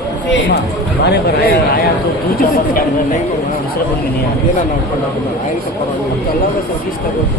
हमारे पर आया तो दूसरा बात क्या कर रहे हैं, दूसरा बोल में नहीं आया ಅದೇನ ನೋಡ್ಕೊಂಡು ಆಯ್ನ ಸ್ವಲ್ಪ ಕಲ್ಲದ ಸರ್ವಿಸ್ ತಗೋದು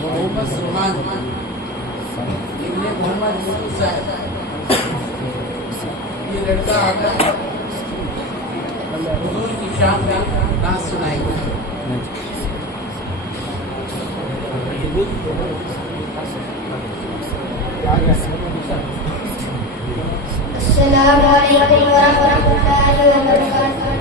मोहम्मद सुलेमान इब्ने मोहम्मद यूसुफ साहब ये लड़का आकर हुजूर की शान में नात सुनाई। अस्सलामु अलैकुम वरहमतुल्लाहि वबरकातुहू।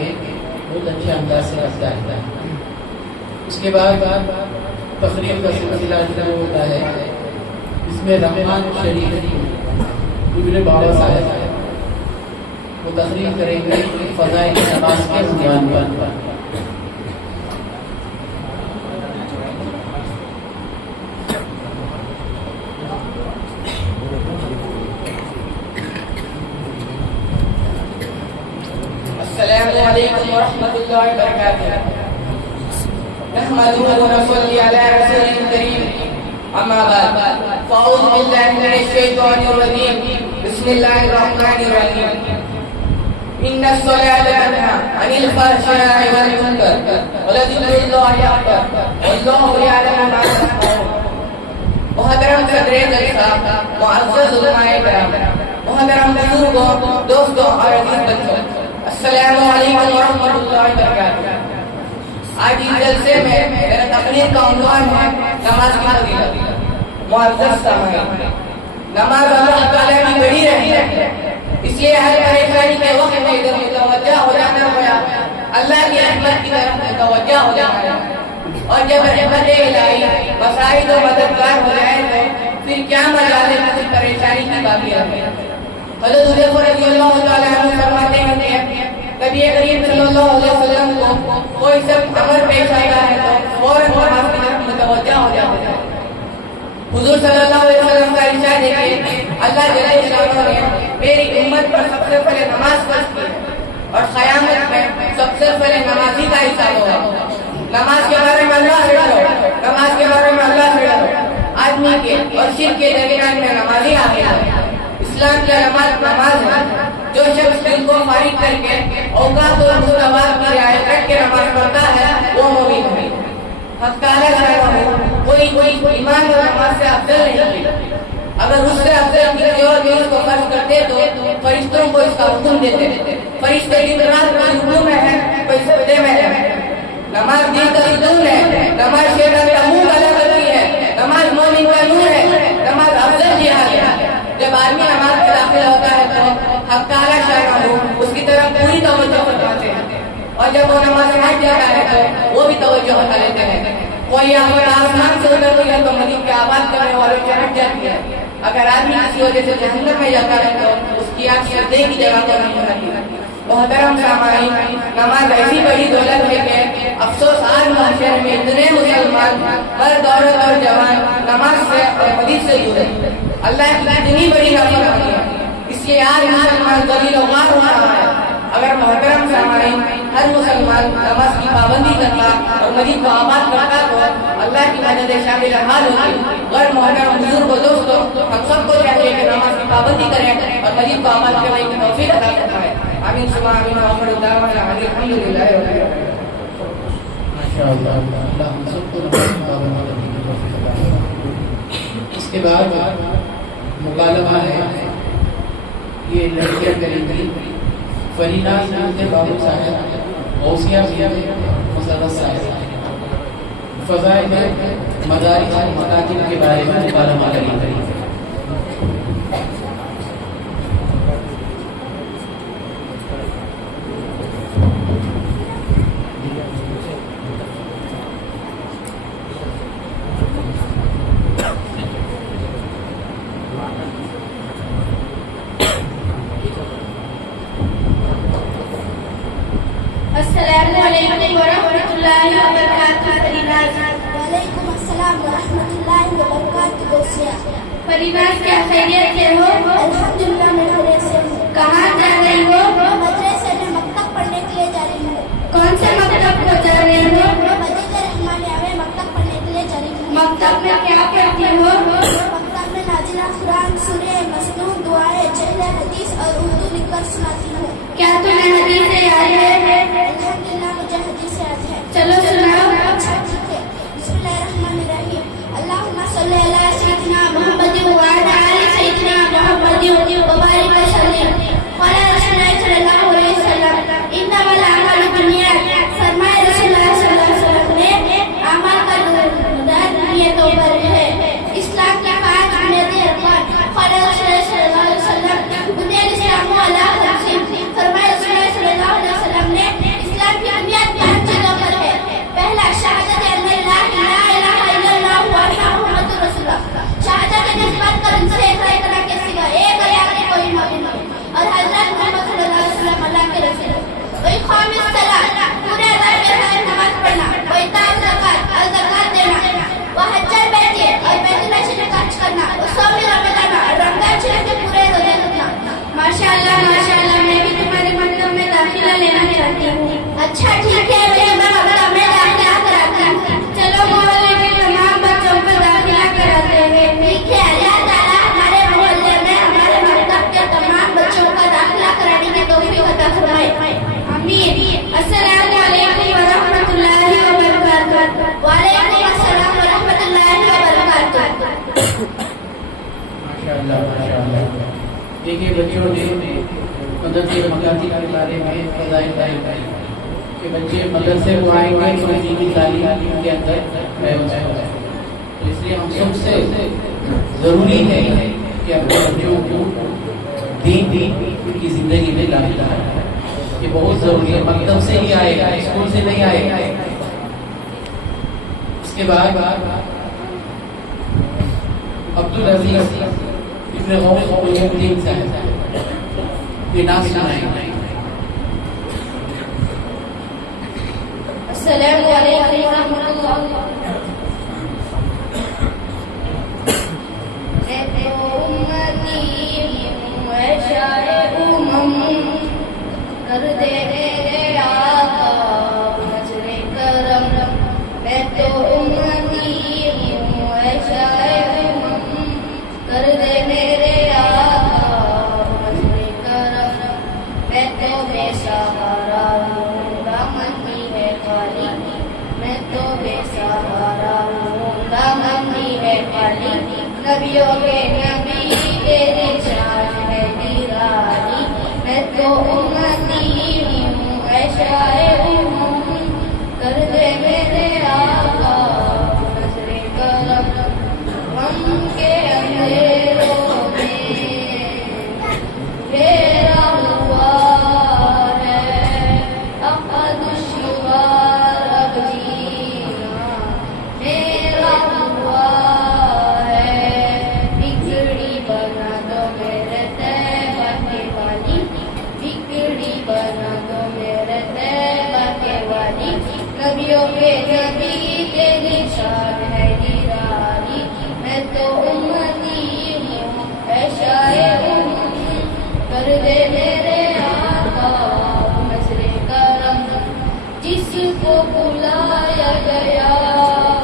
के बहुत अच्छे अंदाज से रखता है। उसके बाद तकरीर का सिलसिला शुरू होता है। इसमें रहमान शरीफ इब्न बाबा साहब वो तकरीर करेंगे फ़ज़ाइल नमाज के उन्वान पर। अस्सलामु अलैकुम वरहमतुल्लाहि वबरकातुहू। नहमदुहु व नसल्ली अला रसूलिल करीम। अम्मा बाद फ़अऊज़ु बिल्लाहि मिनश शैतानिर रजीम। बिस्मिल्लाहिर रहमानिर रहीम। इन्नस सलाता तन्हा अनिल फ़हशाइ वल मुनकर व लज़िक्रुल्लाहि अकबर वल्लाहु यअलमु मा तफ़अलून। मोहतरम सदरे जलसा, मुअज़्ज़ज़ उलमाए किराम, मोहतरम बुजुर्गों, दोस्तों और अज़ीज़ बच्चों, अस्सलामु अलैकुम वरहमतुल्लाहि वबरकातुहू। आज इस जलसे में मेरा तकरीर का उन्वान है नमाज की फजीलत। मुअज़्ज़ज़ सामईन, नमाज अल्लाह ताला की बड़ी रहमत है, इसलिए हर परेशानी के वक्त में इधर मुतवज्जा हो जाना पड़ा, अल्लाह की रहमत की तरफ मुतवज्जा हो जाना है। और जब रहमत इलाही मसाइल और मददगार हो जाए तो फिर क्या मजाल है किसी परेशानी की बाकी रहे। हज़रत हुज़ैफ़ा रज़ियल्लाहु ताला अन्हु फरमाते हैं नबी करीम सल्लल्लाहु अलैहि वसल्लम को कोई सब अमर पेश आता है तो फौरन नमाज की तरफ मुतवज्जा हो जाते हैं। हुजूर सल्लल्लाहु अलैहि वसल्लम का इरशाद है कि अल्लाह जल्ल शाअनु ने मेरी उम्मत पर सबसे पहले नमाज फर्ज की और क़यामत में सबसे पहले नमाजी का हिसाब होगा। नमाज के बारे में अल्लाह से डरो, नमाज के बारे में अल्लाह से डरो। आदमी के और शिर्क के दरमियान में नमाजी आखिर है। इस्लाम की नमाज है। जो शख्स दिल को फारिग करके औकात और मुस्तवात की रियायत करके नमाज पढ़ता है वो मोमिन है। कोई ईमान और नमाज से अफजल नहीं है। अगर उससे अफजल किसी और चीज को फर्ज करते तो फरिश्तों को इसका हुक्म देते। फरिश्ते दिन रात रुकू में है, कोई सजदे में है। नमाज दिन का सुकून है, नमाज शैतान का मुंह काला करती है, नमाज मोमिन का नूर है, नमाज अफजल जिहाद है। जब आदमी नमाज में दाखिल होता है तो हक ताला शायद उसकी तरफ पूरी तवज्जो फरमाते हैं और जब वो नमाज से हट जाता है तो वो भी तवज्जो हटा लेते हैं। कोई आफत आसमान से उतरती है तो मजीद की आवाज करने वालों से हट जाती है। अगर आदमी किसी वजह से जहन्नम में जाता है तो उसकी आँख पर्दे की जगह पर नहीं होती। मोहतरम सामाईन, नमाज ऐसी बड़ी दौलत है कि अफसोस आज महशर में इतने मुसलमान मर्द औरत और जवान नमाज से और मस्जिद से दूर है। अल्लाह की इतनी बड़ी नाफरमानी है, इसलिए आज मुसलमान ज़लील और ग़ार हो रहा है। अगर मोहतरम सामाईन हर मुसलमान नमाज की पाबंदी करता और मस्जिद को आबाद करता तो अल्लाह की मदद शामिल हाल होती। और मोहतरम बुजुर्गों, दोस्तों, हम सबको चाहिए कि नमाज की पाबंदी करें और मस्जिद को आबाद करने की तौफीक अता फरमाए। आमीन सुबह आमीन व आखिर दावाना अल्हम्दुलिल्लाह रब्बिल आलमीन। माशाअल्लाह, अल्लाह हम सबको नमाज की पाबंदी करने की तौफीक अता फरमाए। इसके बाद मुकालमा है, ये लड़कियां करेंगी। फरीना के बाबू साहब, गौसिया मुसर्रत साहब फ़ज़ाइल में मदारिस और मकातिब के बारे में मुकालमा करेंगे। अस्सलामु अलैकुम वरहमतुल्लाहि वबरकातुहू। वालेकुम अस्सलाम वरहमतुल्लाहि वबरकातुहू। फरीनाज, क्या खैरियत से हो? अल्हम्दुलिल्लाह, मैं खैरियत से हूँ। कहाँ जा रही हो? मदरसे में मकतब पढ़ने के लिए जा रही हूँ। कौन से मकतब को जा रही हो? मस्जिद रहमानिया में मकतब पढ़ने के लिए जा रही हूँ। मकतब में क्या पढ़ती हो? मकतब में नाज़िला कुरान, सूरह मसनून, दुआएं, जहले हदीस और उर्दू लिखकर सुनाती हूँ। क्या तुम्हें हदीस याद है? अल्हम्दुलिल्लाह, मुझे हदीस याद है। चलो सुनाओ। अच्छा, ठीक है। बिस्मिल्लाहिर्रहमानिर्रहीम। अल्लाहुम्मा सल्ली अला सय्यिदिना मुहम्मदिन व अला आलि सय्यिदिना मुहम्मदिन व बारिक वसल्लिम। क़ाला रसूलुल्लाह सल्लल्लाहु अलैहि वसल्लम, इन्नमल अमालु बिन्नियात। फरमाए रसूलुल्लाह सल्लल्लाहु अलैहि वसल्लम ने, अमल का दार नियतों पर है। इस्लाम के 5 बुनियादी अरकान। क़ाला रसूलुल्लाह सल्लल्लाहु अलैहि वसल्लम, बुनियल इस्लामु अला खम्सिन। फरमाए रसूलुल्लाह सल्लल्लाहु अलैहि वसल्लम ने, माशाअल्लाह माशाअल्लाह। देखिए बच्चों ने मदरसे मकाती के बारे में फज़ाइल बयान किए कि बच्चे मदरसे को आएंगे तो दीनी तालीम के अंदर है। तो इसलिए हम सबसे ज़रूरी है कि अपने बच्चों को दीन की ज़िंदगी में लाना है। ये बहुत ज़रूरी है। मकतब से ही आएगा, स्कूल से नहीं आएगा। इसके बाद अब्दुल अजीज इब्न गौस मुहीउद्दीन साहब ये नाम सुनाएंगे। अस्सलामु अलैकुम व रहमतुल्लाह। कर दे मेरे आका नज़रे करम, मैं तो उम्मती हूँ ऐ शाए उम्म। कर दे मेरे आका नज़रे करम, मैं तो बेसहारा हूँ दामन ही है खाली, मैं तो बेसहारा हूँ दामन ही है खाली। नबियों के नबी तेरी शान है निराली, मैं तो उम्मती हूँ ऐ शाए उम्म। कर दे मेरे आका नज़रे करम, गम के अंधेरों में घेरा हुआ है अपना दुश्वार अब जीना मेरा हुआ है। बिगड़ी बना दो मेरे तैबा के वाली, बिगड़ी बना दो मेरे तैबा के वाली। नबियों के नबी तेरी शान है निराली, मैं तो उम्मती हूँ ऐ शाए उम्म। कर दे मेरे आका नज़रे करम, जिसको बुलाया गया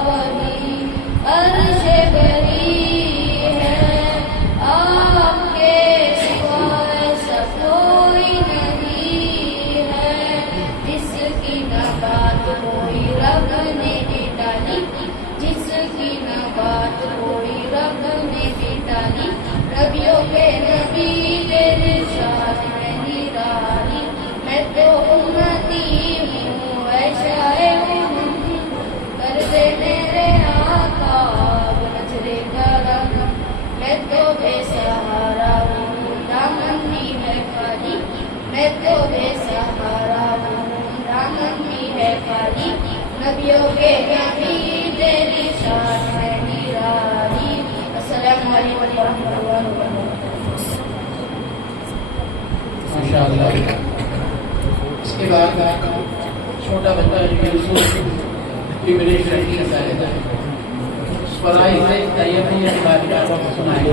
वही अर्शे बरी है। आपके सिवाय सब कोई नहीं है, जिसकी न बात कोई रब ने डाली, जिसकी न बात कोई रब ने डाली। नबियों के नबी तेरे शान है निराली, मैं तो उम्मती हूँ ऐ शाए उम्म। कर दे मेरे आका नज़रे करम, मैं तो बेसहारा हूँ दामन ही है खाली, मैं तो बेसहारा हूँ दामन ही है खाली। नबियों के नबी तेरी शान है निराली। अस्सलामु अलैकुम व रहमतुल्लाहि व बरकातुहू। माशाअल्लाह। इसके बाद छोटा बच्चा यूसुफ इब्न शकील साहब फराइज़ तैय्यबा के बारे में आपको सुनाएंगे।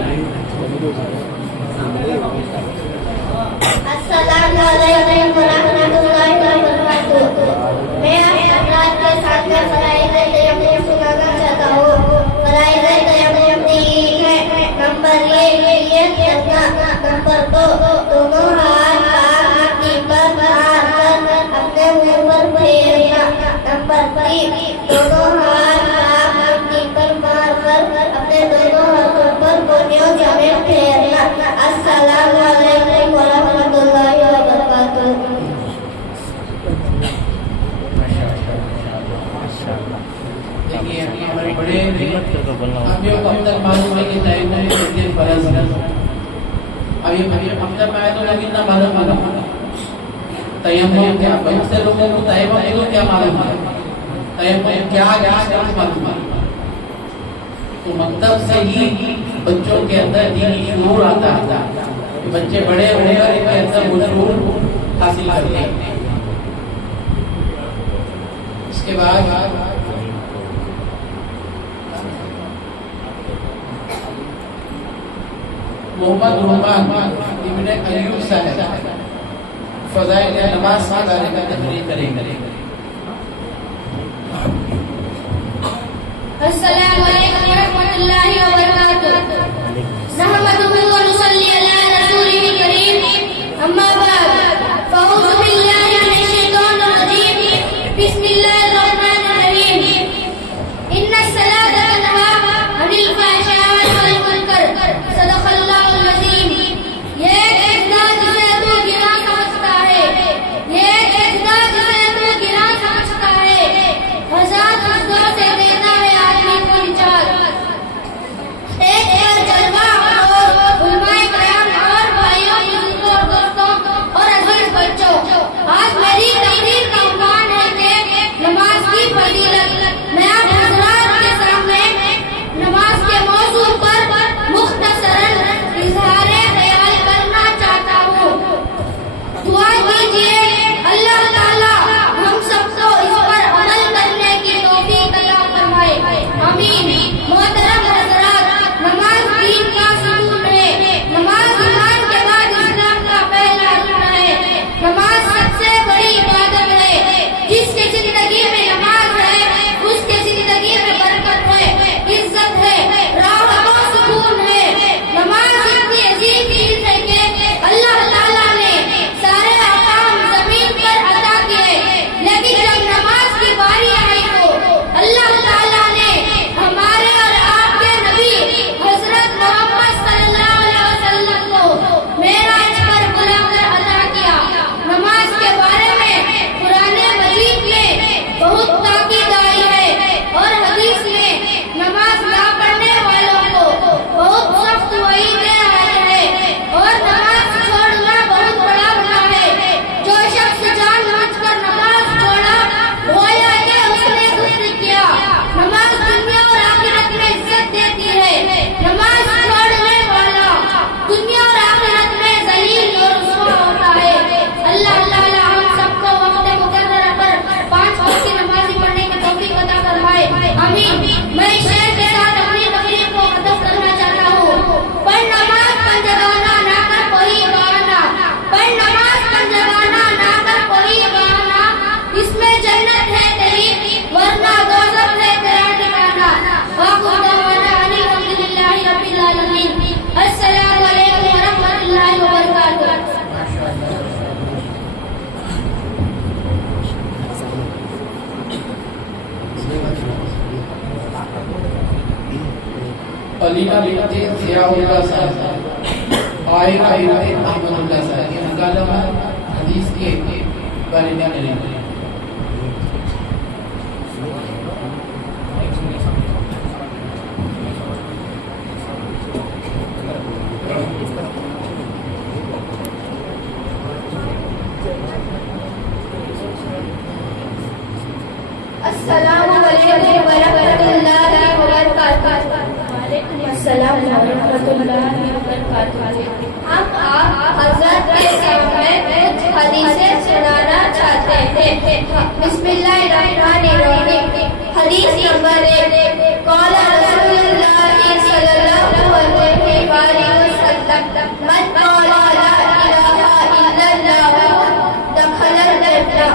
अस्सलामु अलैकुम व रहमतुल्लाहि व बरकातुहू। मैं हज़रात के साथ में फराइज़ तैय्यबा सुनाना चाहता हूँ। फराइज़ तैय्यबा है नंबर ये नंबर 2 दोनों हाथ मिट्टी पर मारकर अपने मुंह पर फेरना। नंबर 3 दोनों हाथ मिट्टी पर मारकर अपने दोनों हाथों पर कोहनियों समेत फेरना। अस्सलामु अलैकुम व रहमतुल्लाहि व बरकातुहू। देखिए हमारे बड़े हमें अब तक मालूम है कि तयम्मुम में कितने फर्ज हैं। अभी अब तक आया तो लगे ना मालूम तयम्मुम क्या, बहुत से लोगों को तयम्मुम को क्या मालूम है, तयम्मुम क्या मालूम है। तो मकतब से ही बच्चों के अंदर दीनी शऊर आता है, बच्चे बड़े होकर इनके अंदर वो शऊर हासिल करते हैं। इसके बाद मोहम्मद रहमान इब्न अय्यूब साहब फज़ाइल नमाज के बारे में तकरीर करेंगे। अस्सलामु अलैकुम व रहमतुल्लाहि व बरकातुहू। नहमदुहु व नुसल्ली अला रसूलिल करीम, अम्मा बाद, फ़अऊज़ु बिल्लाहि मिनश शैतानिर रजीम, बिस्मिल्लाहिर रहमानिर रहीम। इन्नस सलाता तन्हा अनिल फ़हशाइ वल मलिका बिनते ज़ियाउल्लाह साहब, आयरा बिनते अहमदुल्लाह साहब, ये मुकालमा हदीस के बारे में करेंगे। अस्सलामु अलैकुम व रहमतुल्लाहि व बरकातुहू। वालेकुम अस्सलाम व रहमतुल्लाहि व बरकातुहू। हम आप हज़रत के सामने कुछ हदीसें सुनाना चाहते थे। बिस्मिल्लाहिर्रहमानिर्रहीम। हदीस नंबर 1। क़ाल रसूलुल्लाह सल्लल्लाहु अलैहि वसल्लम मन क़ाला ला इलाहा इल्लल्लाह दखलल जन्नह।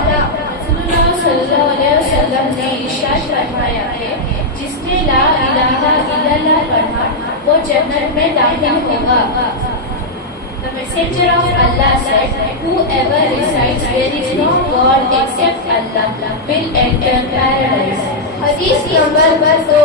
सल्लल्लाहु अलैहि वसल्लम ने इरशाद फरमाया है, जिसने ला इलाहा इल्लल्लाह पढ़ा वो जन्नत में दाखिल होगा। The messenger of Allah said, whoever recites there is no God except Allah will enter paradise. Hadith number 2.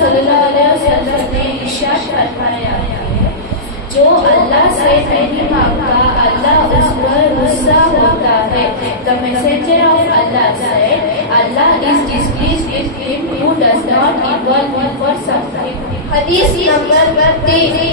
सल्लल्लाहु अलैहि वसल्लम ने इरशाद फरमाया है, जो अल्लाह से नहीं मांगता अल्लाह उस पर गुस्सा होता है। The messenger of Allah said, Allah is displeased with him who does not involve him for something. Hadith number 3.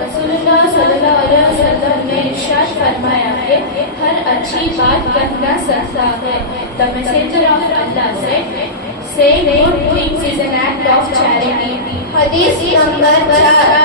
रसूलुल्लाह सल्लल्लाहु अलैहि वसल्लम ने इरशाद फरमाया है, हर अच्छी बात कहना सदका है। The messenger of Allah said, saying good things is an act of charity. Hadith number 4.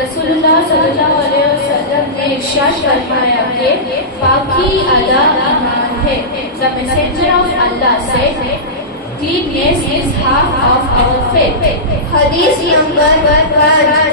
रसूलुल्लाह सल्लल्लाहु अलैहि वसल्लम ने इरशाद फरमाया है, पाकी आधा ईमान है। The messenger of Allah said, cleanness is half of our faith. Hadith number 5.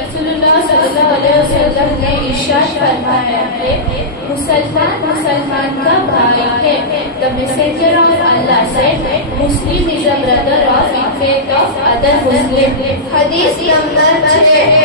रसूलुल्लाह सल्लल्लाहु अलैहि वसल्लम ने इरशाद फरमाया है, मुसलमान मुसलमान का भाई है। The messenger of Allah said, Muslim is a brother of in faith of other Muslim. Hadith number 6.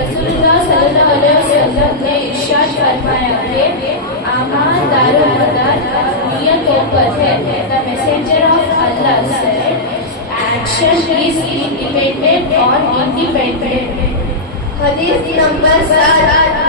रसूलुल्लाह सल्लल्लाहु अलैहि वसल्लम ने इरशाद फरमाया है, आमाल दारोमदार नियतों पर है। The messenger of Allah said, action is independent or independent. Hadith number 7.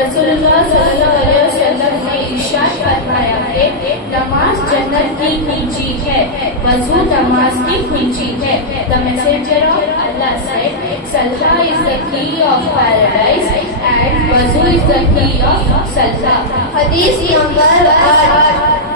रसूलुल्लाह सल्लल्लाहु अलैहि वसल्लम ने इरशाद फरमाया है, नमाज जन्नत की कुंजी है, वज़ू नमाज की कुंजी है। The messenger of Allah said, Salah is the key of paradise and वज़ू is the key of Salah. Hadith number 8.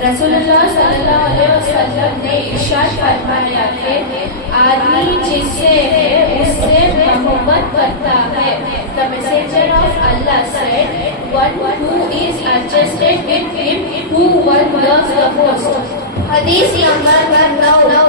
रसूलुल्लाह सल्लल्लाहु अलैहि वसल्लम ने इरशाद फरमाया है, आदमी जिससे है उससे मोहब्बत करता है। The messenger of Allah said, one who is adjusted with him who one loves the most. Hadith number 9.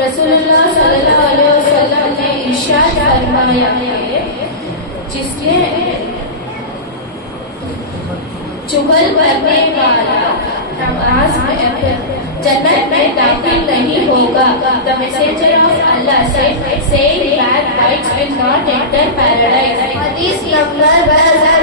रसूलुल्लाह सल्लल्लाहु अलैहि वसल्लम ने इरशाद फरमाया है, जिसने चुगल करने वाला नमाज में जन्नत में दाखिल नहीं होगा। The messenger of Allah said, saying bad words will not enter paradise. Hadith number 10.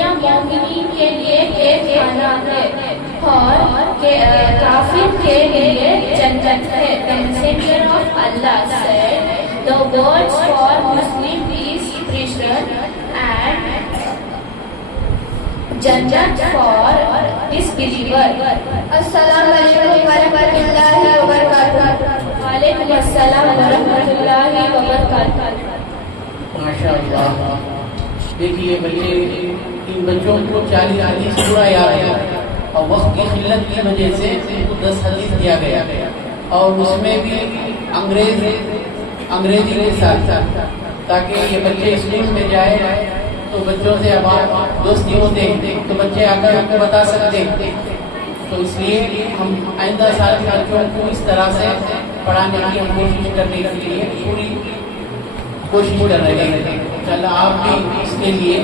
दुनिया मोमिनीन के लिए एक खाना है और काफिर के लिए जन्नत है। The messenger of Allah said, the words for Muslim is prison and Jannat for disbeliever. Assalamu alaikum wa rahmatullahi wa barakatuh. Walaikum assalam wa rahmatullahi wa barakatuh. माशाअल्लाह। देखिए बच्चे, इन बच्चों को 40 हदीस पूरा याद है और वक्त की किल्लत की वजह से उनको 10 हदीस दिया गया और उसमें भी अंग्रेजी के साथ, ताकि ये बच्चे स्कूल में जाए तो बच्चों से अब दोस्ती होते तो बच्चे आकर हमको बता सकते। तो इसलिए हम आइंदा साल के बच्चों को इस तरह से पढ़ाने की हम कोशिश करने के लिए पूरी कोशिश कर रहे हैं। चल आप भी इसके लिए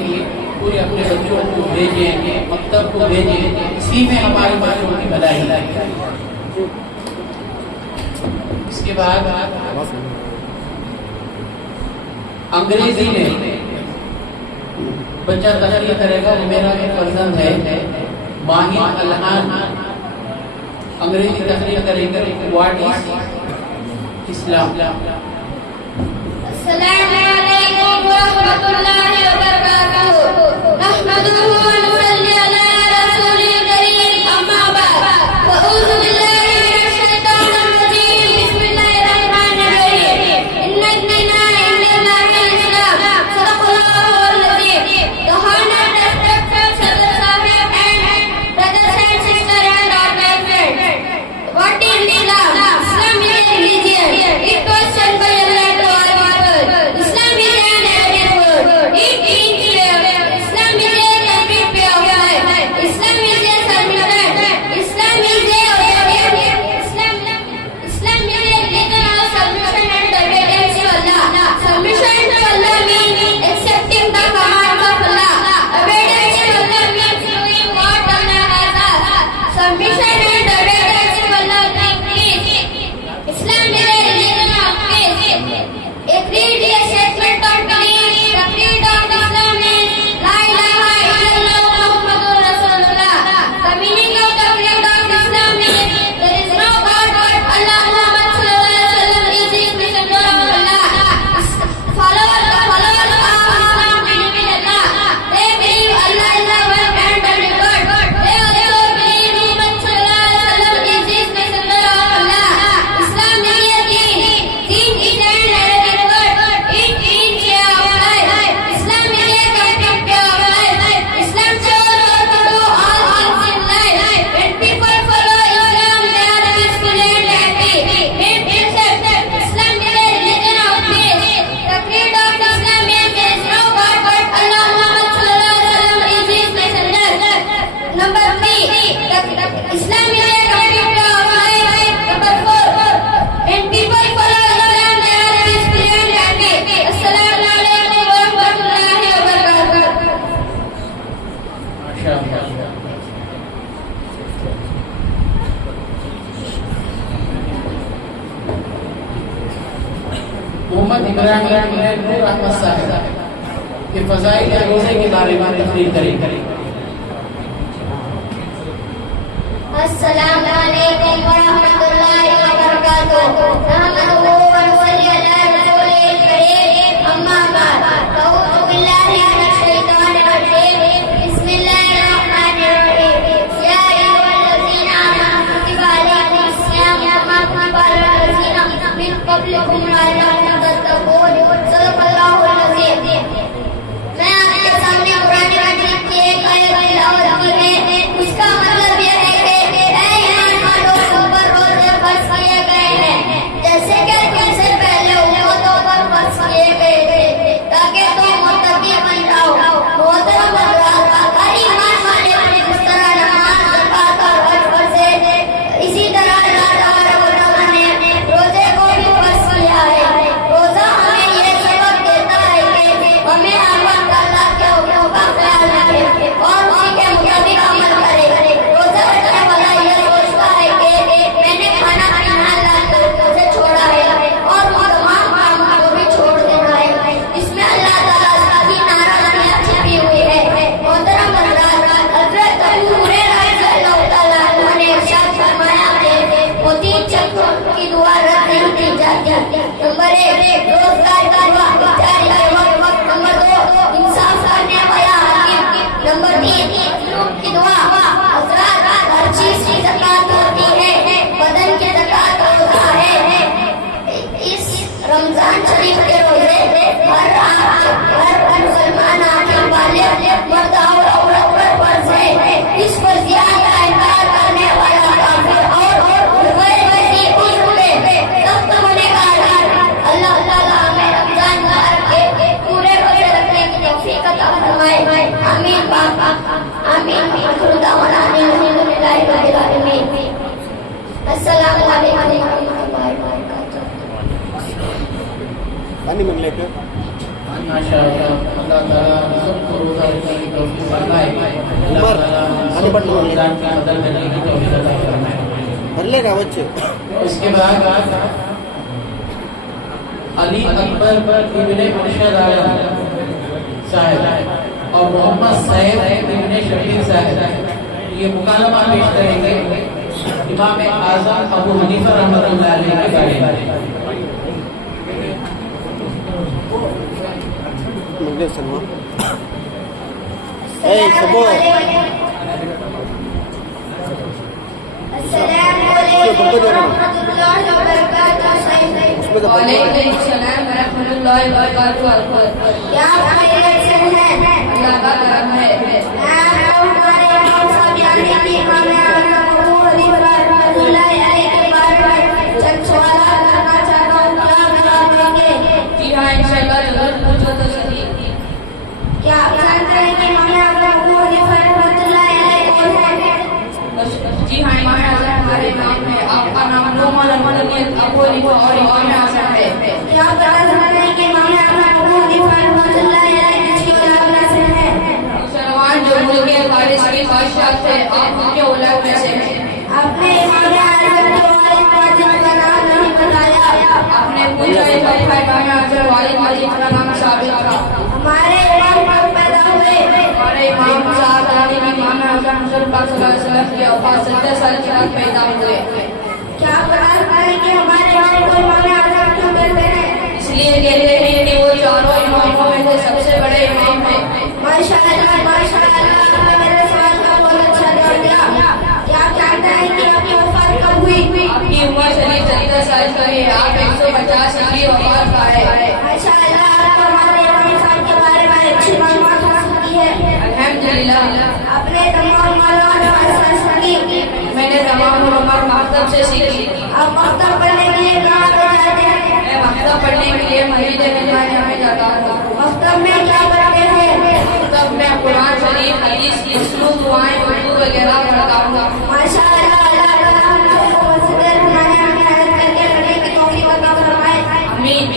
पूरे अपने बच्चों को भेजें, मकतब को भेजें, इसी में हमारे बच्चों की भलाई है। इसके बाद अंग्रेजी में बच्चा तशरीह करेगा। मेरा एक फर्जंद है माहिर अलहान, अंग्रेजी तशरीह करेंगे व्हाट इज इस्लाम। अस्सलामु अलैकुम व रहमतुल्लाहि व बरकातुहू। नहमदुहु व नुसल्ली अला रसूलिल करीम, अम्मा बाद। अऊज़ु बिल्लाहि मिनश शैतानिर रजीम। बिस्मिल्लाहिर रहमानिर रहीम। इन्ना दीना इंदल्लाहिल इस्लाम। सदक़ल्लाहुल अज़ीम। The honored respected Sadr Sahib and brothers and sisters and all my friends. What is Islam? Islam is a religion. It was sent by Allah to all people. Islam is an added word. It means Islam is a complete way of life. Islam is a submission. Islam is a Islam is a religion of submission and obedience to Allah. Submission to Allah means accepting the commands of Allah. Obedience to Allah means doing what Allah has asked. Submission and obedience to Allah means peace. Islam is a religion of peace. A creed is a statement of belief. The creed of Islam is La ilaha illallah Muhammadur Rasulullah. The meaning of the creed of Islam is there is no God but Allah. Muhammad sallallahu alaihi wasallam is his messenger of Allah. Followers of Islam believe in Allah. They believe Allah is the one and only God. They also believe Muhammad sallallahu alaihi wasallam is his messenger of Allah. Islam is a deen. Deen is an Arabic word. It means way of life. Islam is a complete way of life. Islam shows us to do all things in life. When people follow Islam, they are peaceful and happy. It means Islam is a religion of peace. The creed of Islam is there is no God but Allah. Muhammad sallallahu alaihi wasallam is his messenger. Number 3, Islam is a complete way of life. Number 4, when people follow Islam, they are peaceful and happy. Assalamu alaikum wa rahmatullahi wa barakatuh. माशाअल्लाह। मोहम्मद इब्राहिम नूर अहमद साहब के फज़ाइल रोज़े के बारे में तकरीर करेंगे। अस्सलामु अलैकुम व रहमतुल्लाहि व बरकातुहू। नहमदुहु व नुसल्ली अला रसूलिल करीम, अम्मा बाद। अऊज़ु बिल्लाहि मिनश शैतानिर रजीम। बिस्मिल्लाहिर रहमानिर रहीम। या अय्युहल्लज़ीना आमनू कुतिबा अलैकुमुस सियाम कमा कुतिबा अलल लज़ीना मिन क़ब्लिकुम लअल्लकुम तत्तक़ून। सदक़ल्लाहुल अज़ीम। मैं आपके सामने कुरान मजीद की एक आयत तिलावत की है। उसका मतलब यह है कि ऐ ईमान वालों, तुम पर रोज़े फर्ज़ किए गए हैं नंबर 1 रोजगार का जारी के वक्त, नंबर 2 इंसाफ करने वाला हाकिम, नंबर 3 लोग की दुआ। हज़रात, हर चीज की ज़कात होती है, बदन की ज़कात होता है। इस रमजान शरीफ के रोजे हर मुसलमान आने वाले मर्द और औरत पर फर्ज है। इस पर ज्यादा इनकार करने वाला काफिर और सख्त गुनहगार है। अल्लाह ताला हमें रमजान के पूरे रोजे रखने की तौफीक अता फरमाए। आमीन पापा आमीन। अल्हम्दुलिल्लाहि रब्बिल आलमीन। अस्सलामु अलैकुम व रहमतुल्लाहि व बरकातुहू। पानी मांग लेकर माशाअल्लाह, अल्लाह ताला सबको रोज़ा रखने की तौफीक फरमाए। अल्लाह ताला सबको रमज़ान की कदर करने की तौफीक अता फरमाए। भर लेगा बच्चे। इसके बाद अली अकबर इब्ने मुर्शद आलम साहब और मोहम्मद सैयद इब्ने शबीर साहब ये मुकालमा पेश करेंगे इमाम आज़म अबू हनीफा रहमतुल्लाह अलैह के बारे में। मंगले सलमान सबो अस्सलामु अलैकुम व रहमतुल्लाहि व बरकातुहू। वालेकुम सलाम व रहमतुल्लाहि व बरकातुहू। क्या खैरियत से हैं? अल्लाह का करम है। हमारे इमाम साहब यानी कि इमाम अबू हनीफा रहमतुल्लाहि अलैह के बारे में चंद सवाल करना चाहता हूँ। क्या जवाब देंगे? जी हाँ, इंशाअल्लाह जरूर पूछो तो सही। क्या आप जानते हैं कि इमाम अबू हनीफा रहमतुल्लाहि अलैह कौन है? जी हाँ, इमाम आज़म हमारे इमाम है। आपका नाम नोमान अबू हनीफा और इमाम आज़म है। क्या आप जानते हैं कि इमाम अबू हनीफा रहमतुल्लाहि अलैह किसकी औलाद में से है? मुसलमान जो मुल्क फारिस के बादशाह थे, आप उनके औलाद में से हैं। आपने इमाम आज़म के वालिद माजिद का नाम नहीं बताया। आपने पूछा इमाम आज़म वालिद माजिद का नाम साबित था। हमारे इमाम कब पैदा हुए? हमारे इमाम साहब यानी कि इमाम आज़म हज़रत पाक सल्लल्लाहु अलैहि वसल्लम की वफ़ात 17 साल के बाद पैदा हुए। क्या आप बता पाएंगे कि हमारे इमाम को इमाम आज़म क्यों कहते हैं? इसलिए कहते हैं कि वो चारों इमामों में से सबसे बड़े इमाम हैं। माशाअल्लाह माशाअल्लाह, आपने मेरे सवाल का बहुत अच्छा जवाब दिया। क्या आप जानते हैं कि आपकी वफ़ात कब हुई? आपकी उम्र शरीफ 17 साल की है। आप 150 की वफ़ात का है। माशाअल्लाह, आपको हमारे इमाम साहब के बारे में अच्छी मालूमात हासिल की है। अल्हम्दुलिल्लाह, आपने तमाम मालूमात हासिल की। मैंने तमाम मालूमात मकतब से सीखी। आप मकतब पढ़ने के लिए कहाँ पे जाते हैं? मैं मकतब पढ़ने के लिए मस्जिद में जाता हूँ। मकतब में क्या पढ़ते हैं? तब मैं कुरान शरीफ, हदीस की उसलूब, दुआएं, उर्दू वगैरह पढ़ता हूँ। माशाअल्लाह, अल्लाह ताला हम सबको मस्जिद बनाने में मदद करके पढ़ने की तौफीक अता फरमाए। आमीन।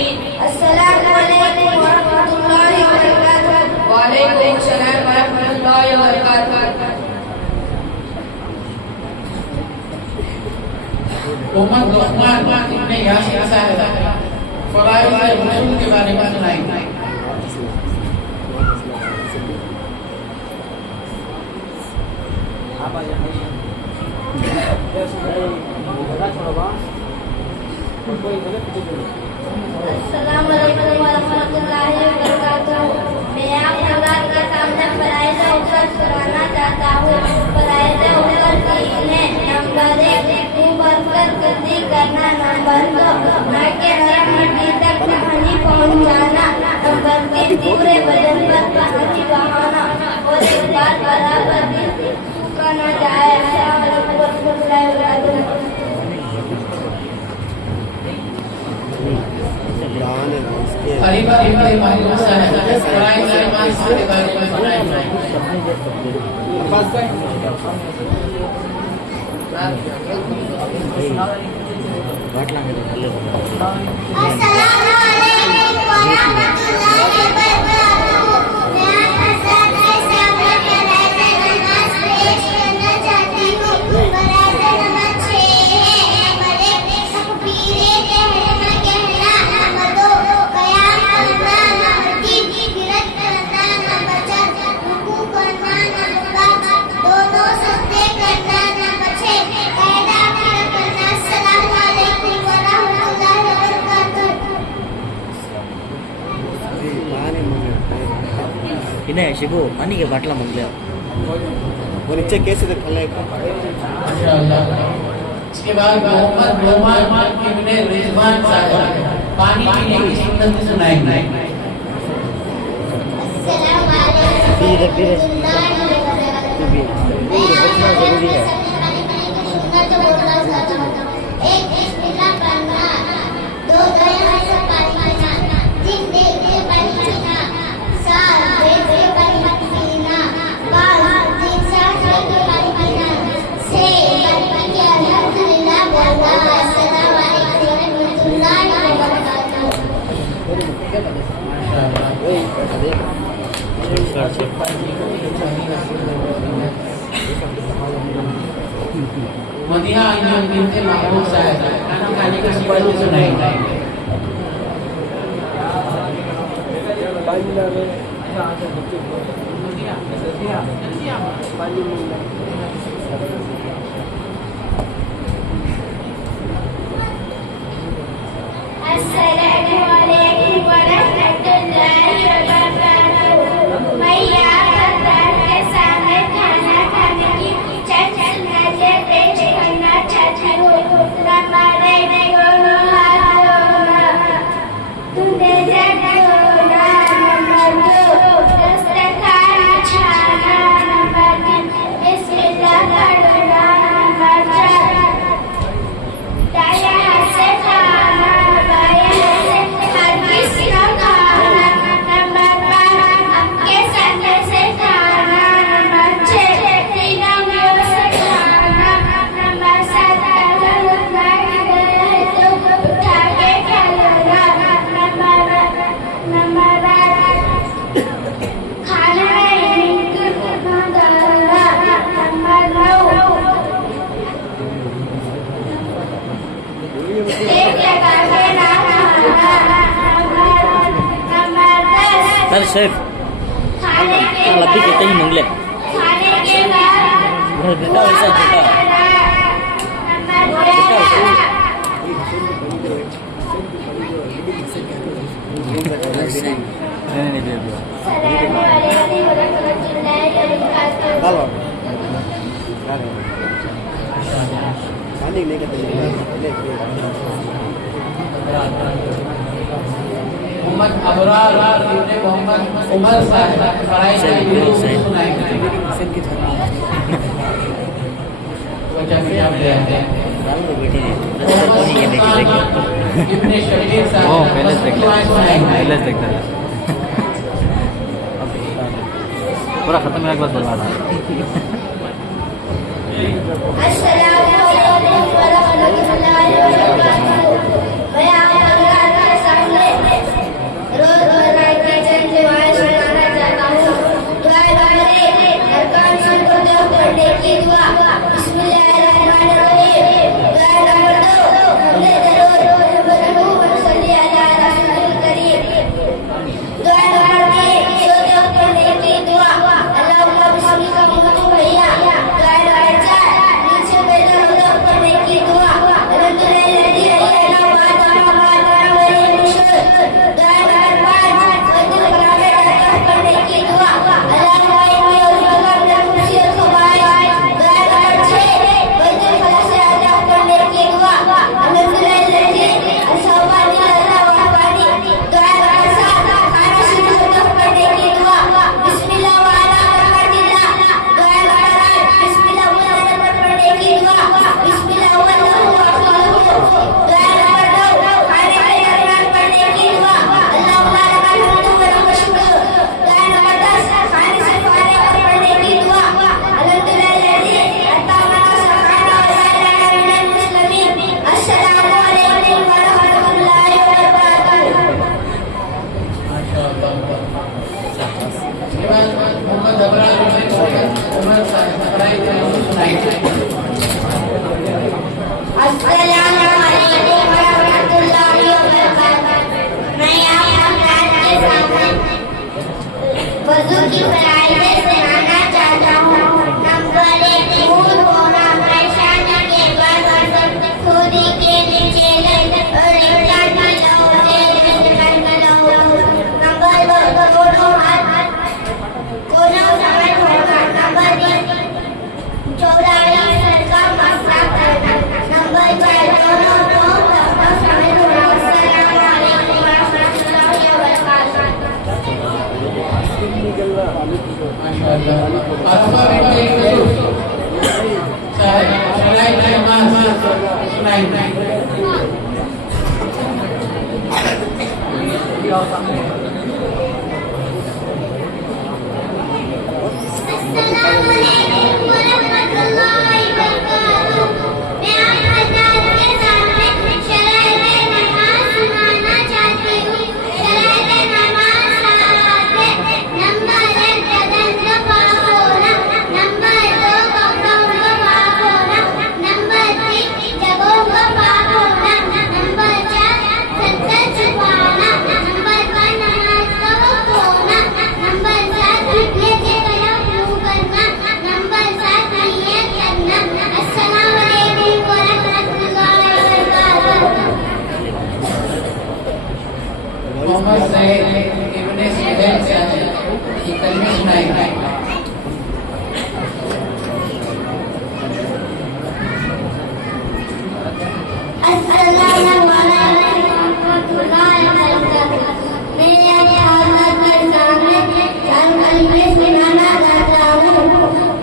अस्सलामु अलैकुम व रहमतुल्लाहि व बरकातुहू। वालेकुम सलाम व रहमतुल्लाहि व बरकातुहू। मोहम्मद लुकमान इब्ने यासीन साहब फराइज़ रसूल के बारे में सुनाएंगे। अस्सलामु अलैकुम व रहमतुल्लाहि व बरकातुहू। मैं आप हज़रात के सामने फराइज़ उज़र सुनाना चाहता हूँ। फराइज़ उज़र तीन हैं। नंबर 1 मुँह भरकर गद्दी करना। नंबर 2 नाक के हरम हड्डी तक पानी पहुँचाना। नंबर 3 पूरे बदन पर पानी बहाना और एक बार बराबर भी सूखा न जाए। अस्सलामु अलैकुम व रहमतुल्लाहि व बरकातुहू। खलीफा इब्ने महमूद साहब फराइज़ नमाज के बारे में सुनाएंगे। अस्सलामु अलैकुम व रहमतुल्लाहि व बरकातुहू। मैं हज़रत के सामने फराइज़ नमाज पेश करना चाहती हूँ। फराइज़ नमाज 6 है। नंबर 1 तकबीरे कहना कहना। नंबर 2 क़याम करना। नंबर 3 हिरत करना। नंबर 4 रुकू करना। नंबर 5 दोनों सजदे करना। नंबर 6 कायदा करना। अस्सलामु अलैकुम व रहमतुल्लाहि व बरकातुहू। नाही शिकू आणि घे बाटला म्हटलं वो नीचे कैसे देखा माशाअल्लाह। इसके बाद मोहम्मद नोमान इब्ने रिजवान साहब पानी पीने की सुन्नत सुनाएंगे। अस्सलाम वालेकुम रहमतुल्लाहि व बरकातहू। एक बिस्मिल्लाह पढ़ना, दो गया से पानी पीना, तीन देख के पानी पीना, चार देख के पानी पीना, पाँच तीन चार देख के पानी पीना, छह पानी के अल्हम्दुलिल्लाह बोलना। अस्सलाम वालेकुम रहमतुल्लाहि व बरकातहू। मदीहा इंजन बिनते महबूब साहब खाना खाने का सुबह सुनाएंगे। अस्सलामु अलैकुम व रहमतुल्लाहि व बरकातहू। मैं यहाँ पर के सामने खाना खाने की चंद नजर पेश करना चाहती हूँ। हमारे दोनों हाथों तूने जगोरा नंबर 2, दस्तरखान बिछाना नंबर 3, बिस्मिल्लाह पढ़ना नंबर 4, दाया हाथ से खाना बाया हाथ से हरगिज़ न खाना नंबर 5, आपके सामने से खाना नंबर 6, तीनों मुंह से खाना नंबर 7, अगर उठना है तो उठा के खा लेना नंबर 8, खाना नहीं नंबर 9, एक जगह पे ना खाना नंबर 10, तर साहेब खाने के लब्बी कितना ही मंगले खाने के बाद बेटा वैसा बेटा नंबर 11, नहीं दे दो अस्सलामु अलैकुम व रहमतुल्लाहि व बरकातहू। पानी नहीं कहते मोहम्मद अबरार इब्ने मोहम्मद उमर साहब पढ़ाई का वीडियो सुनाएंगे। बच्चा बेटा ले आते हैं। डाल दो बेटी रस्ते पर ये देखिए इब्ने शबीर साहब वो पहले से देख ले सुनाएंगे। पहले से देखता है पूरा खत्म होने के बाद बुला रहा अस्सलामु अलैकुम व रहमतुल्लाहि व बरकातहू। मैं आपके सामने रोज़मर्रा की चंद दुआएं सुनाना चाहता हूँ। दुआ पढ़ने अरकान को दो पढ़ने की दुआ। बिस्मिल्लाहिर्रहमानिर्रहीम। दुआ नंबर 2, हमने जरूर महबूब सल्ली अला रसूलिल करीम। दुआ नंबर 3, सोते वक्त पढ़ने की दुआ। अल्लाहुम्मा बिस्मिका मुहम्मद भैया। दुआ नंबर 4, नीचे बैठे होते वक्त पढ़ने की मोहम्मद सैयद इब्ने सुहैल साहब ये कलमे सुनाएंगे। अस्सलामु अलैकुम वरहमतुल्लाहि वबरकातुहू। मैं आज आपके सामने चार कलमे सुनाना चाहता हूँ।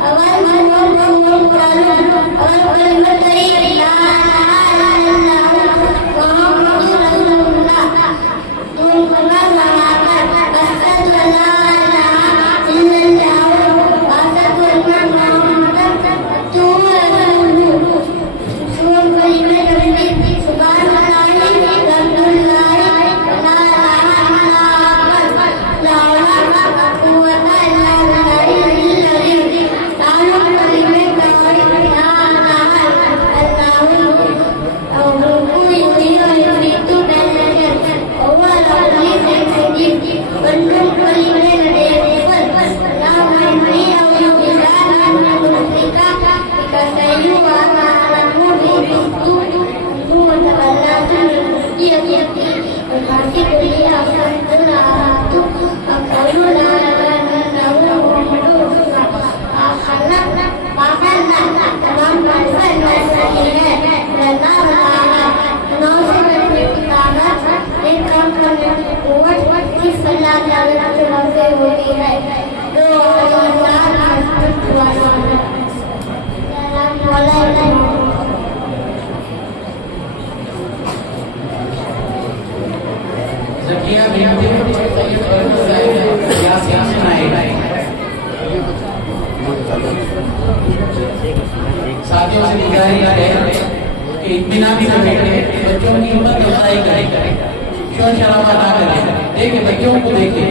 अव्वल कलमा तैयब ला इलाहा इल्लल्लाह मुहम्मदुर रसूलुल्लाह। ज़किया बिनती सैयद अहमद साहब यासीन सुनाएगा। साथियों से गुजारिश है कि इत्मीनानी से बैठे, बच्चों की हिम्मत अफजाई करें, शोर शराबा ना करें। देखिए बच्चों को देखिए।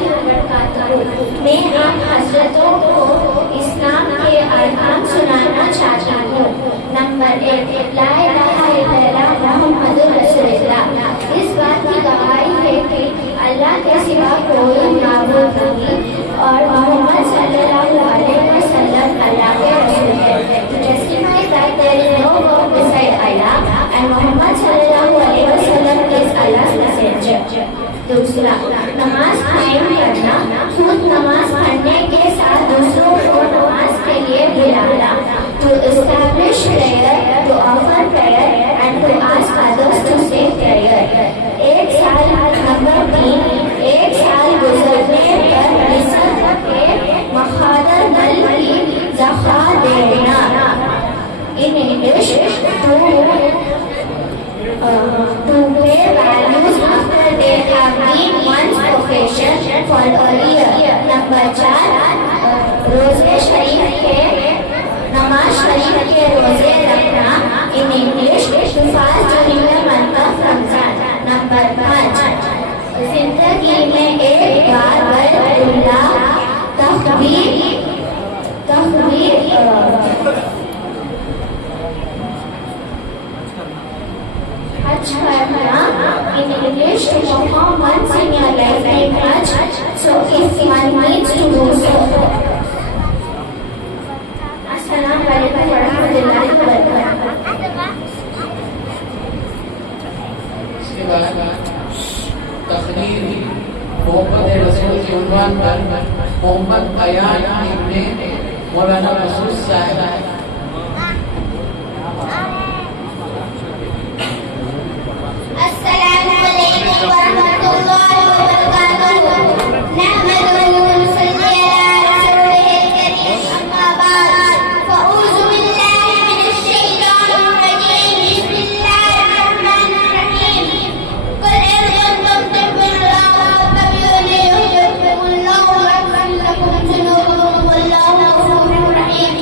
वरहमतुल्लाहि वबरकातुहू। मैं आप हजरतों को इस्लाम के अरकान सुनाना चाहता हूँ। नंबर 1, ला इलाहा इल्लल्लाह मुहम्मदुर रसूलुल्लाह। इस बात की गवाही है कि अल्लाह के सिवा कोई माबूद नहीं और मोहम्मद सल्लल्लाहु अलैहि वसल्लम अल्लाह के रसूल हैं। To testify that there is no God beside Allah and Muhammad sallallahu alaihi wasallam is Allah's messenger. दूसरा, नमाज कायम करना, खुद नमाज पढ़ने के साथ दूसरों को नमाज के लिए बुलाना। To establish prayer, to offer prayer and to ask others to say prayer. एक साल नंबर 3, एक साल गुजरने पर रिसर्च के मखादर दल की ज़का देना। In English, to pay values after they have been one's profession for a year. Number 4, रोज़े शरीफ के नमाज शरीफ के रोज़े रखना। In English, to fast during the month of Ramzan. Number 5, जिंदगी में एक बार अल्लाह तकबीर Hajj karna. In English, to perform once in your lifetime Hajj. So if one needs to do so. Assalamu alaikum warahmatullahi wabarakatuh. इसके बाद तकरीर मोहम्मद रसूल के उन्वान पर मोहम्मद अयान इब्ने मौलाना मसूद साहब अस्सलामु अलैकुम वरहमतुल्लाहि वबरकातुहू। नहमदुहू व नसल्ली अला रसूलिहिल करीम, अम्मा बाद। फ़अऊज़ु बिल्लाहि मिनश शैतानिर रजीम। बिस्मिल्लाहिर रहमानिर रहीम। कुल इन कुंतुम तुहिब्बूनल्लाह फत्तबिऊनी युहब्बिकुमुल्लाह व यग़फिर लकुम ज़ुनूबकुम वल्लाहु गफूरुर रहीम।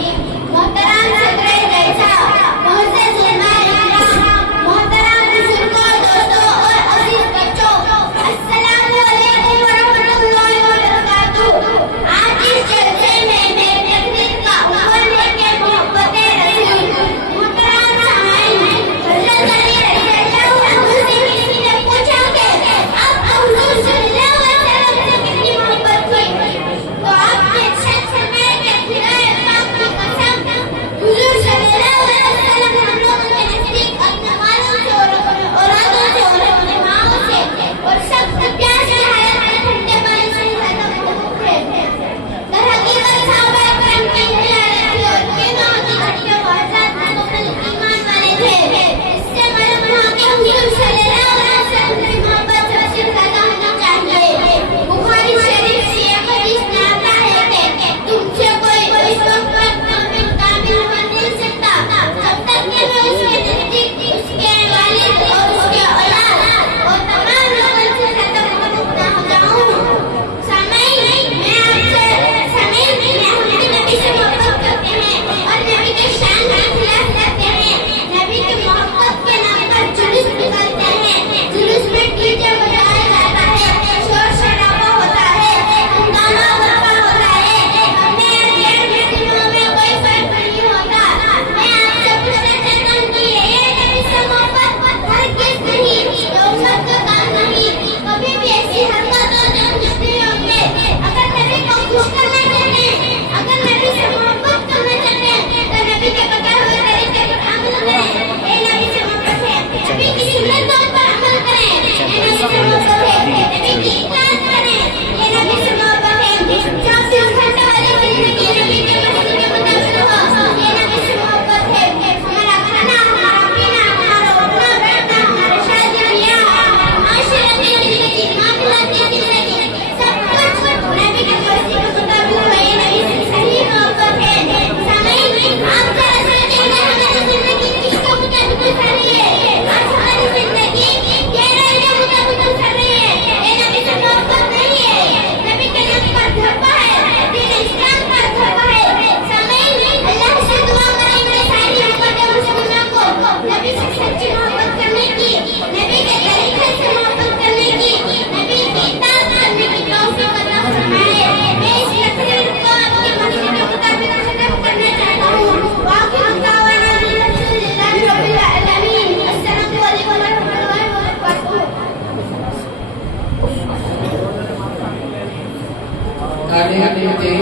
गाने देते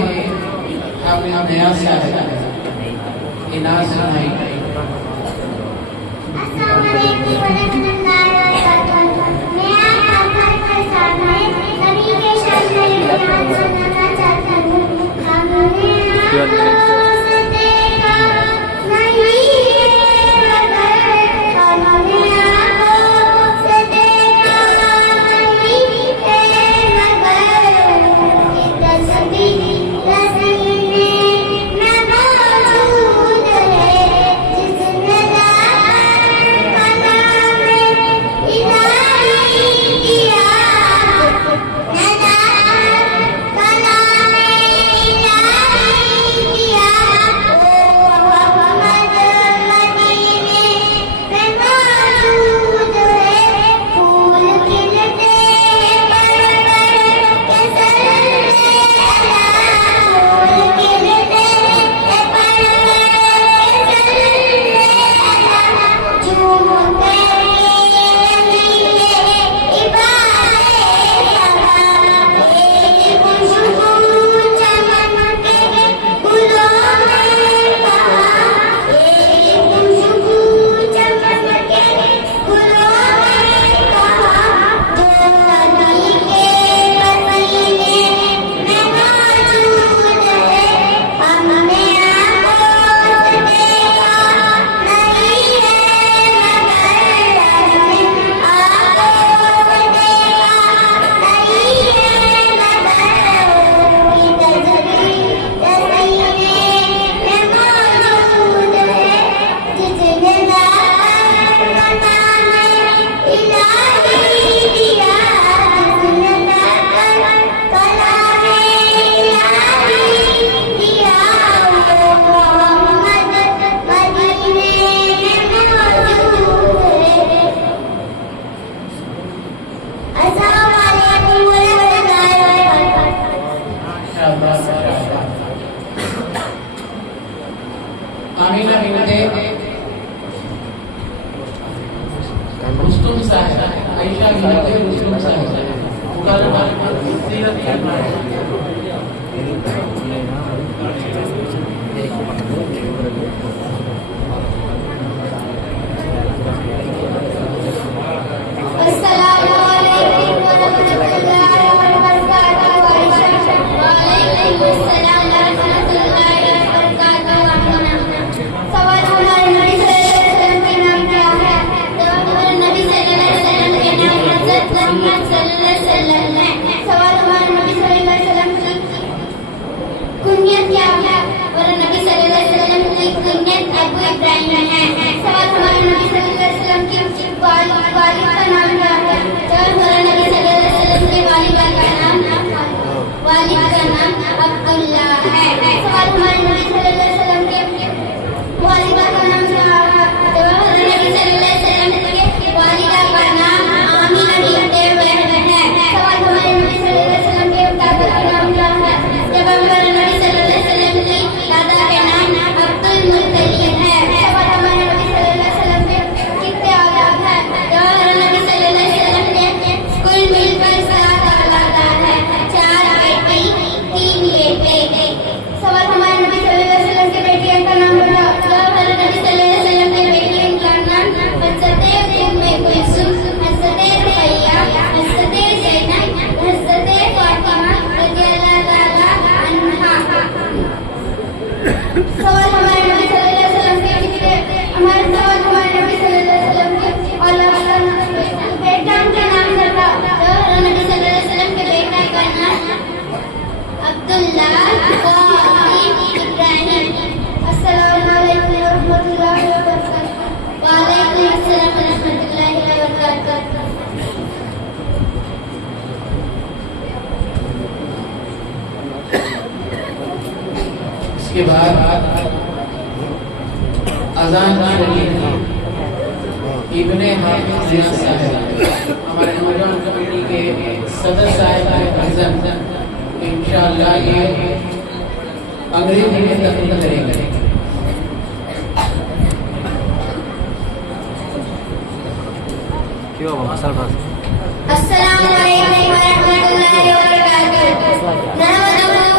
आपने नया शायद इनाज सुनाई। आमीना बिनते रुस्तुम साहिब, आयशा बिनते रुस्तुम साहिब, मुकालमा सीरत के बाद अजान शरीफ इब्ने हाफिज जिया साहब हमारे नौजवान कमेटी के सदर साहब इंशाअल्लाह ये अंग्रेजी में तकरीर करेंगे। क्यों मसल अस्सलाम वालेकुम व रहमतुल्लाहि व बरकातहू।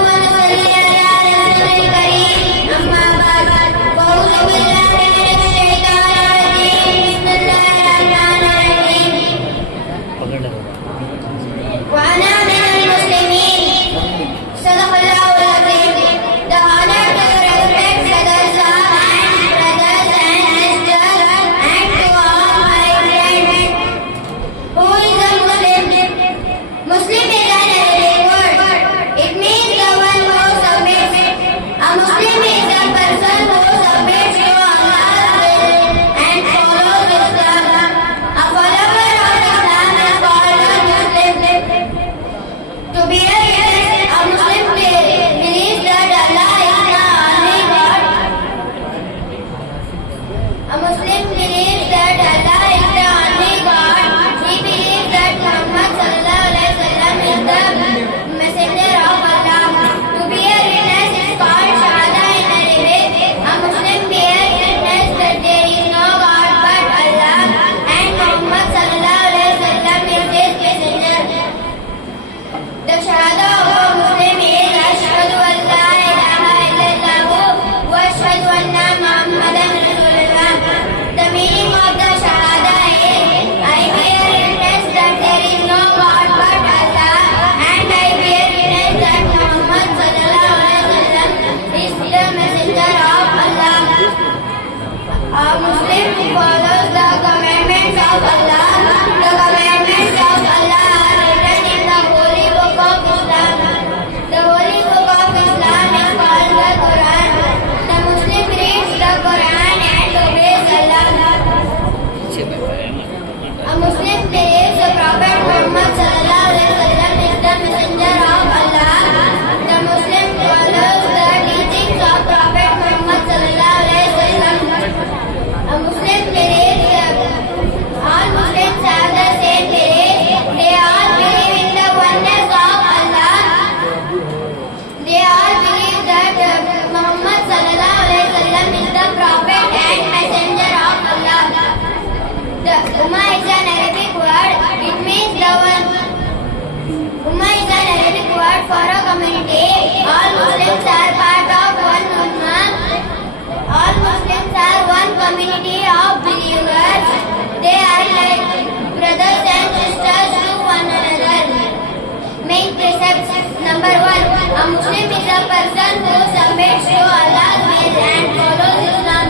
A Muslim is a person who submits to Allah's will and follows Islam.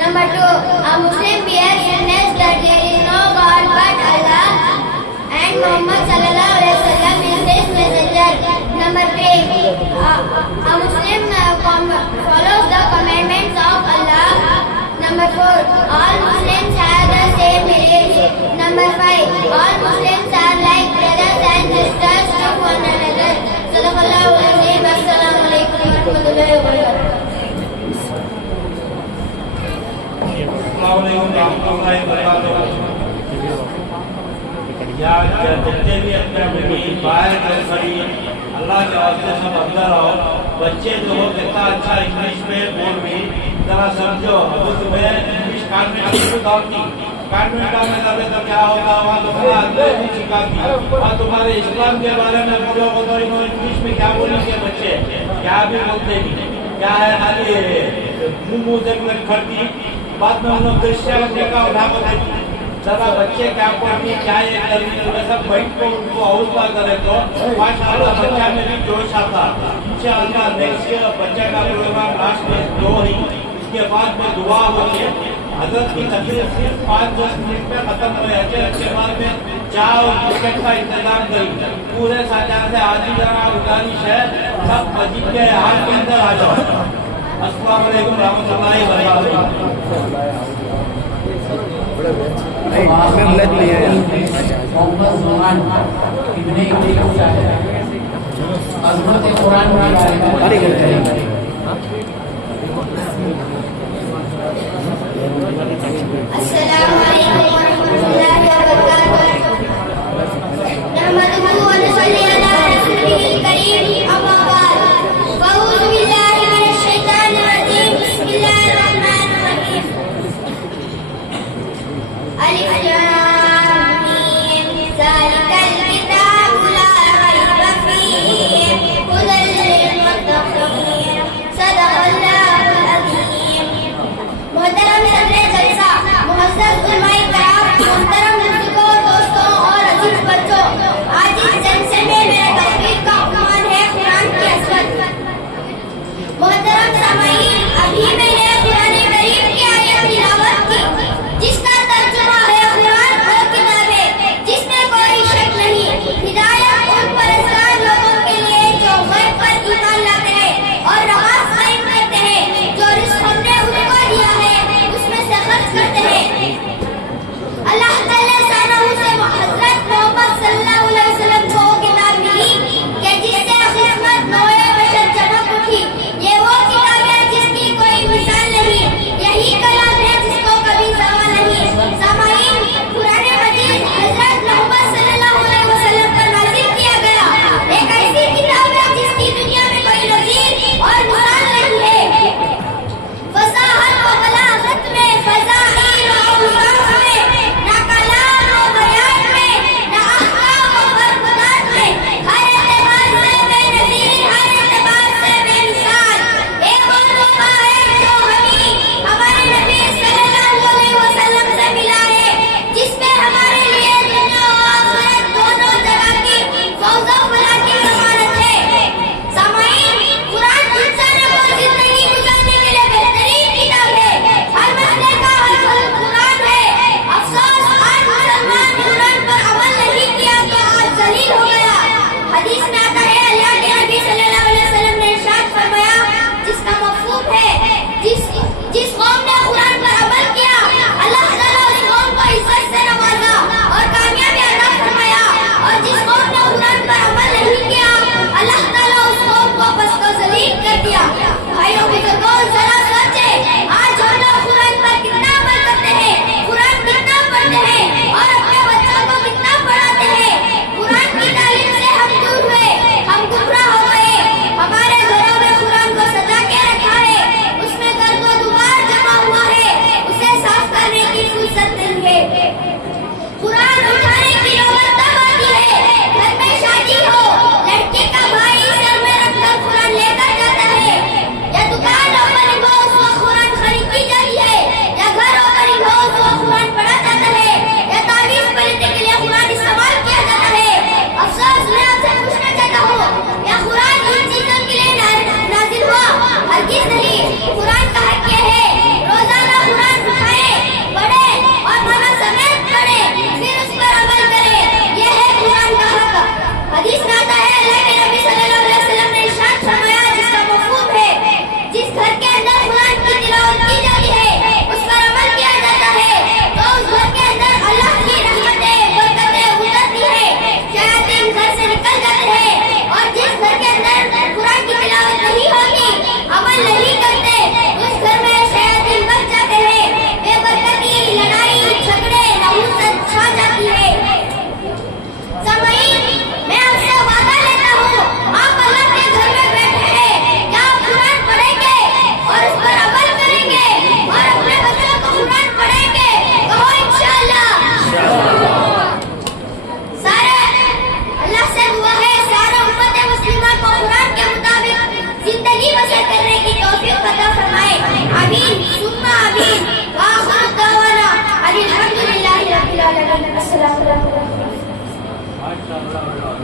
Number 2, a Muslim bears witness that there is no God but Allah and Muhammad sallallahu alaihi wasallam is his messenger. Number 3, a Muslim follows the commandments of Allah. Number 4, all Muslims have the same beliefs. Number 5, all Muslims are like brothers and sisters to one another. Sallallahu alaihi wa sallam. Assalamu alaikum wa rahmatullahi wa barakatuh. जितने भी अपने बाहर खड़ी अल्लाह के वास्ते सब अंदर आओ। बच्चे जो हो कितना अच्छा इंग्लिश में बोल भी जरा समझो। अब तुम्हें इंग्लिश कॉन्वेंट में डालती कॉन्वेंट में डाले तो क्या होगा, वहाँ तुम्हारा अंदर भी सिखाती। वहाँ तुम्हारे इस्लाम के बारे में बोलोगे तो इन्होंने इंग्लिश में क्या बोलेंगे बच्चे, क्या भी बोलते नहीं। क्या है खाली मुँह देखने खड़ती, बाद में उन्होंने क्रिश्चियन का उठा को देती। जरा बच्चे क्या पढ़ी क्या ये करनी सब बैठ को उनको हौसला करे तो माशाअल्लाह बच्चा में भी जोश आता। इंशाअल्लाह नेक्स्ट बच्चा का प्रोग्राम लास्ट में 2 ही, इसके बाद में दुआ होती है। हजरत की तकरीर सिर्फ 5-10 मिनट में खत्म हो जाती है। उसके बाद में चाय और बिस्किट का इंतजाम करी पूरे साझा से। आज ही जरा गुजारिश है सब मस्जिद के हाथ के अंदर आ जाओ। अस्सलाम वालेकुम रहमतुल्लाहि व बरकातुहू। मोहम्मद जुमान इब्ने इब्राहिम साहब अज़मत कुरान के बारे में Assalamu alaikum wa rahmatullahi wa barakatuh. Nahmaduhu wa nusalli ala rasulihil kareem. Amma ba'd. A'udhu billahi minash shaitanir rajeem. Bismillahir rahmanir rahim. Alif lam mim. Zalikal kitabu la rayba fihi. Hudan lil muttaqin. Sadaqallahul azim. मोहतरम सदर जलसा, मुअज़्ज़ज़ उलमाए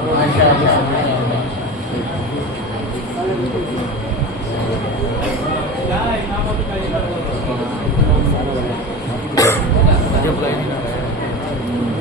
माशाअल्लाह।